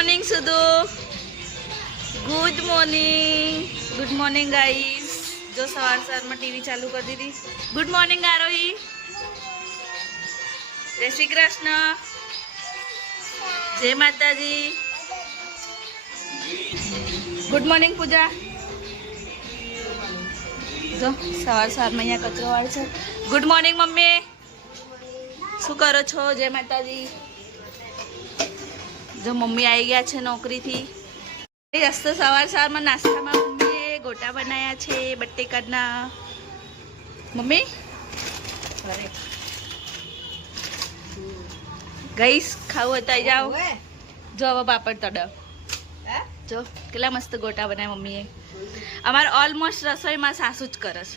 Morning સુધુ. Good morning guys. જો સવારમાં ટીવી ચાલુ કરી દીધી. Good morning Aarohi. જય શ્રી કૃષ્ણ. જય માતાજી. Good morning Pooja. જો સવારમાં અહીંયા કચરો વાળ છે. Good morning mummy. શું કરો છો? જય માતાજી. જો મમ્મી આવી ગયા છે નોકરીથી. મસ્ત સવારમાં નાસ્તામાં મમ્મીએ ગોટા બનાવ્યા છે બટેકાના. મમ્મી ગઈસ ખાવું હતા જાઓ. જો હવે પાપડ તળ. જો કેટલા મસ્ત ગોટા બનાવ્યા મમ્મીએ. અમારે ઓલમોસ્ટ રસોઈમાં સાસુ જ કરે છે.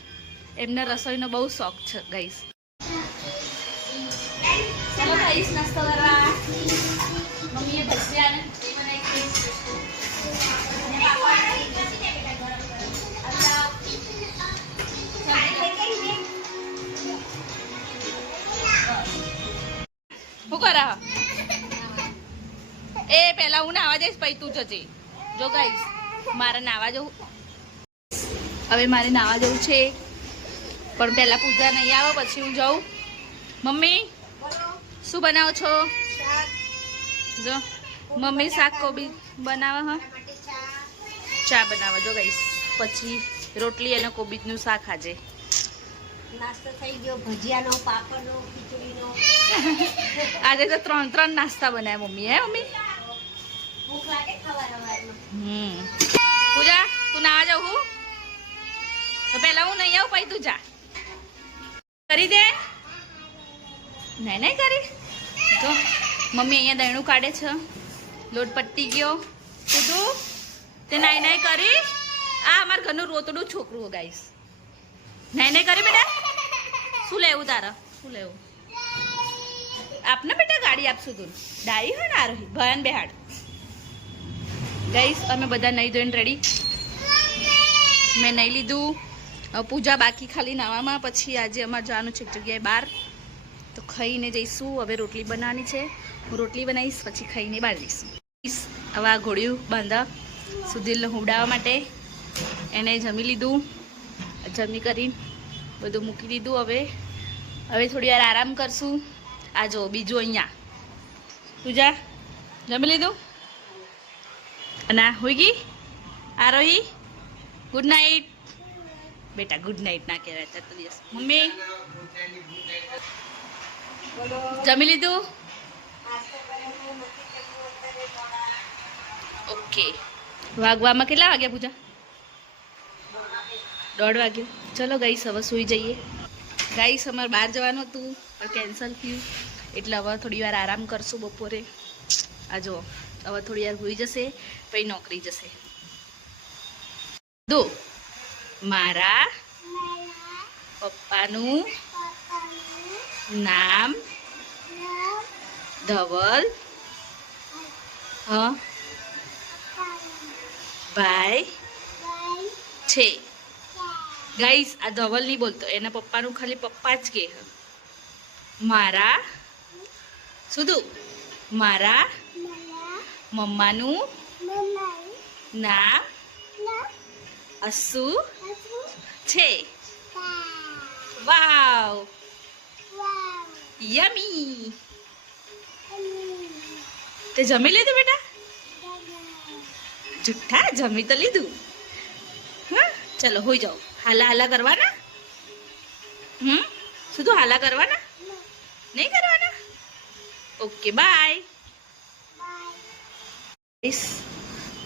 એમને રસોઈનો બહુ શોખ છે ગઈસ. ચાલો ગઈસ નાસ્તો કરવા. મમ્મીએ ભજીયા ને બનાવી છે. શું કરા? એ પેલા હું નાવા જઈશ પછી તું જજે. જો ગાઈસ મારે નાવા જવું. હવે મારે નાવા જવું છે પણ પેલા પૂજા નહીં આવે પછી હું જાઉં. મમ્મી શું બનાવો છો? જો મમ્મી શાક કોબી બનાવે. હા ચા બનાવે. જો ગાઈસ પછી રોટલી અને કોબીજનું શાક આજે. નાસ્તો થઈ ગયો. ભજીયાનો, પાપડનો, ખીચડીનો. આજે તો 3 નાસ્તા બનાવ્યા મમ્મી. હે મમ્મી ભૂખ લાગે ખાવાનું. પૂજા તું નાવા જાઉં હું તો પેલા હું નહીં આવું પછી તું જા. કરી દે. નહીં કરી. જો મમ્મી અહીંયા દહીણું કાઢે છે. લોટ પતી ગયો. તું તે નાઈ કરી. આ અમારા ઘરનું રોતડું છોકરું ગાઈસ. નાઈ કરી બેટા. શું લેવું તારા? શું લેવું? આપને બેટા ગાડી આપશું તું. ડાઈ હોય ને આ રહી ભયાન બેહાડ. ગાઈસ અમે બધા નહીં ધોઈને રેડી. મેં નહીં લીધું. પૂજા બાકી ખાલી નાવામાં. પછી આજે અમારે જવાનું છે એક જગ્યાએ બહાર. તો ખાઈને જઈશું. હવે રોટલી બનાવવાની છે. હું રોટલી બનાવીશ પછી ખાઈને બહાર જઈશું. હવે આ ઘોડિયું બાંધા સુધીરને હુવડાવવા માટે. એને જમી લીધું. જમી કરીને બધું મૂકી દીધું. હવે થોડી વાર આરામ કરશું. આ જો બીજું અહીંયા પૂજા જમી લીધું. અને હોઈ ગઈ આરોહી. ગુડ નાઇટ બેટા. ગુડ નાઇટ ના કહેવાય તો દિવસ. મમ્મી જમી લીધું? ઓકે. વાગવામાં કેટલા વાગ્યા પૂજા? 1:30 વાગ્યો. ચલો ગાઈસ હવે સૂઈ જઈએ. ગાઈસ અમારે બહાર જવાનું હતું પણ કેન્સલ થયું એટલે હવે થોડી વાર આરામ કરશું બપોરે. આ જો હવે થોડી વાર હોઈ જશે પછી નોકરી જશે. દો મારા પપ્પાનું નામ ધવલ ભાઈ છે. ગાઈસ આ ધવલ નહીં બોલતો. એના પપ્પાનું ખાલી પપ્પા જ કે. મારા સુધુ મારા મમ્માનું નામ અસુ છે. વાવ યમી. તે જમી લીધું બેટા? જુઠ્ઠા જમી તો લીધું. હા ચલો હોઈ જાઓ. હાલા કરવાના? શું હાલા કરવાના? નહીં કરવાના? Okay bye.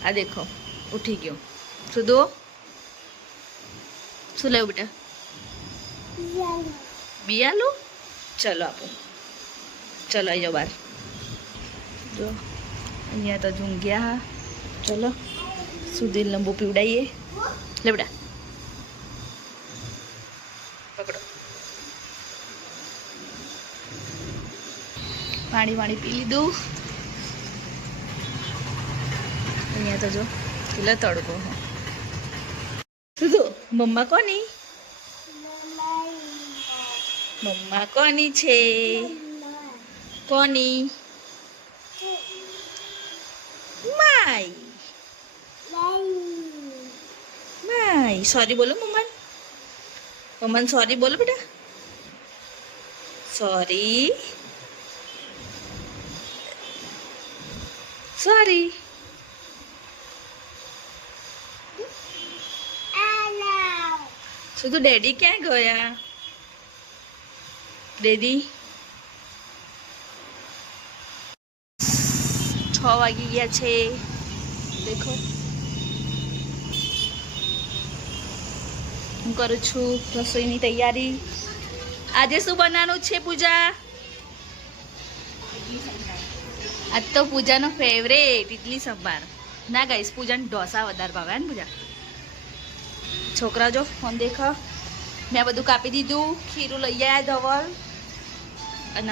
આ દેખો ઉઠી ગયો. સુધો શું લેવું બેટા? બિયાલું. ચલો આપો. ચલો આવી જાઓ બહાર. જો અહીંયા તો ઝૂંઘ્યા. ચલો સુધીર લંબુ પીવડાવીએ. લે બેટા પકડો. પાણી પી લીધું. અહીંયા તો જો કેટલો તડકો. શું મમ્મા કોની? મમ્મા કોની છે? કોની? માય માય સોરી બોલો મમ્મન. મમ્મન સોરી બોલો બેટા. Sorry sorry. શું તું ડેડી ક્યાં ગયા? ડેડી 6 વાગી ગયા છે. દેખો હું કરું છું રસોઈની તૈયારી. આજે શું બનાવવાનું છે પૂજા? આજ તો પૂજાનો ફેવરેટ ઇડલી સંભાર. ના ગાઈસ પૂજાને ઢોસા વધારે ભાવે ને પૂજા. છોકરા જો ફોન દેખો. મેં બધું કાપી દીધું. ખીરું લઈ આવ્યા ધવલ. અને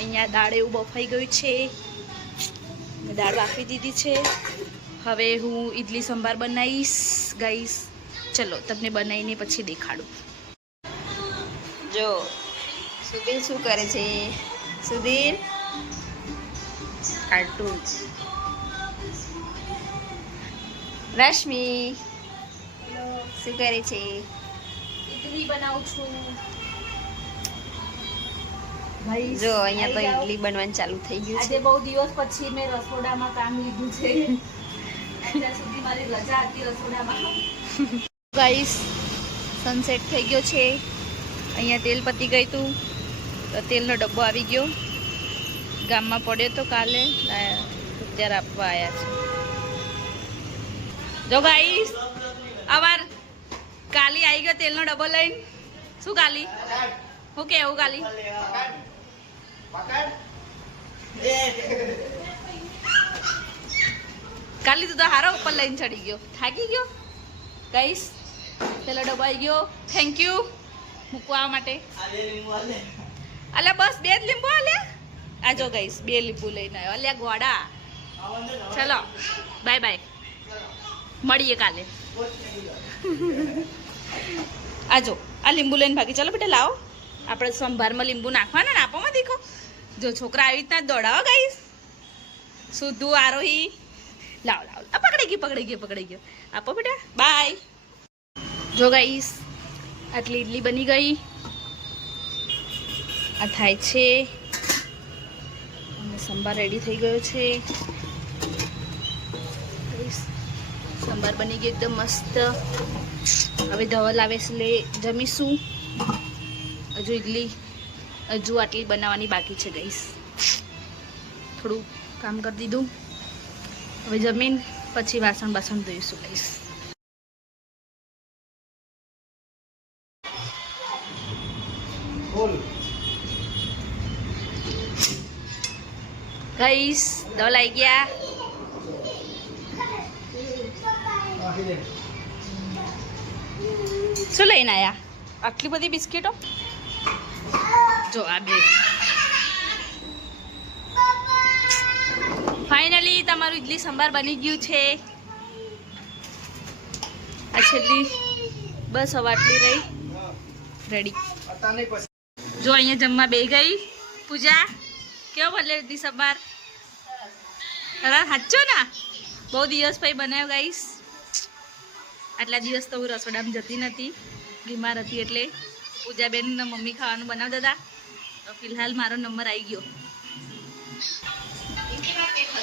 અહીંયા દાળ એવું બફાઈ ગયું છે. દાળ બાફી દીધી છે. હવે હું ઇડલી સંભાર બનાવીશ ગાઈસ. ચલો તમને બનાવીને પછી દેખાડું. જો સુધીર શું કરે છે? સુધીર કાર્ટૂન. રશ્મિ શું કરે છે? ઇડલી બનાવું છું. ભાઈ જો અહીંયા તો ઇડલી બનવાનું ચાલુ થઈ ગયું છે. આજે બહુ દિવસ પછી મેં રસોડામાં કામ લીધું છે. અત્યાર સુધી મારી રજા હતી રસોડામાં. ગાઈસ સનસેટ થઈ ગયો છે. અહીંયા તેલ પતી ગયું હતું તો તેલનો ડબ્બો આવી ગયો. ગામમાં પડ્યો તો કાલે અત્યારે આપવા આવ્યા છે. જો ગાઈસ અવાર કાલી આવી ગયો તેલનો ડબ્બો લઈને. શું કાલી? હું કેવું કાલી? કાલી તું તો હારા ઉપર લઈને ચડી ગયો. થાકી ગયો ગાઈસ. તેલનો ડબ્બો આવી ગયો. થેન્ક યુ મૂકવા માટે. અલ્યા બસ 2 જ લીંબુ આલ્યા. આ જો ગાઈસ 2 લીંબુ લઈને આવ્યો. અલ્યા ગોડા. ચલો બાય બાય. મળીએ કાલે. આજો આ લીંબુ લઈને ભાગી. ચલો બેટા લાવો. આપણે સંભારમાં લીંબુ નાખવાના ને આપોમાં દેખો. જો છોકરા આવી રીતના દોડાવો ગાઈસ. સુધું આરોહી. લાવો લાવો. આ પકડી ગયો. આપો બેટા. બાય. જો ગાઈસ આટલી ઇડલી બની ગઈ. આ થાય છે અને સંભાર રેડી થઈ ગયો છે. સંભાર બની ગયો એકદમ મસ્ત. હવે ધવલ આવે એટલે જમીશું. હજુ આટલી બનાવવાની બાકી છે ગાઈસ. થોડું કામ કરી દીધું. હવે જમીન પછી વાસણ ધોઈશું ગાઈસ. ગાઈસ ધવલ આવી ગયા. શું લઈને આયા? આટલી બધી બિસ્કીટો. જો આ 2. ફાઇનલી તમારું ઇડલી સંભાર બની ગયું છે. આ છેલ્લી બસ હવે આટલી રહી રેડી. જો અહીંયા જમવા બે ગઈ પૂજા. કેવો બને ઇડલી સંભાર? સાચો ના? બહુ દિવસ પછી બનાવ્યો ગાઈસ. આટલા દિવસ તો હું રસોડામાં જતી નથી. બીમાર હતી એટલે પૂજાબેન મમ્મી ખાવાનું બનાવતા હતા. તો ફિલહાલ મારો નંબર આવી ગયો.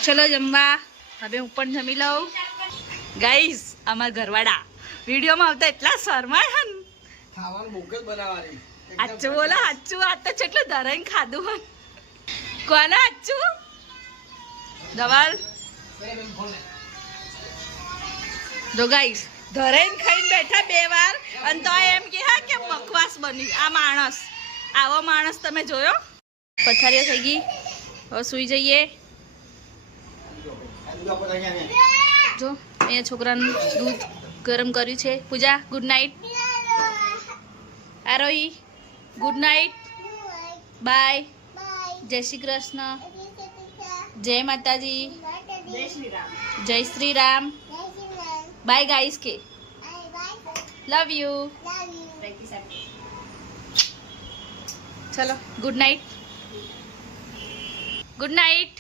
ચલો જમવા. હવે હું પણ જમી લઉં. ગાઈસ અમારા ઘરવાળા વિડીયોમાં આવતા એટલા શરમાય હન. સાચું બોલો સાચું. આ તો કેટલું ધરાઈને ખાધું હન. કોને સાચું? ધવલ જો ગાઈસ ધરાઈને ખાઈને બેઠા 2 વાર અને તો એમ કે હા કે બકવાસ બની. આ માણસ આવો માણસ તમે જોયો? પથારીઓ થઈ ગઈ. હવે સુઈ જઈએ. જો અહીંયા છોકરાનું દૂધ ગરમ કર્યું છે. Pooja good night. Aarohi good night. Bye. જય શ્રી કૃષ્ણ. જય માતાજી. જય શ્રી રામ. બાય ગાઈસ કે લવ યુ. ચલો ગુડ નાઇટ. Good night.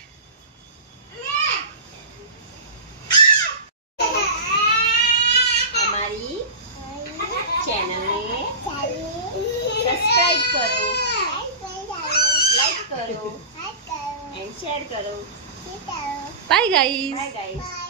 ચેનલને સબસ્ક્રાઇબ કરો, લાઈક કરો એન્ડ શેર કરો. By guys. Bye guys.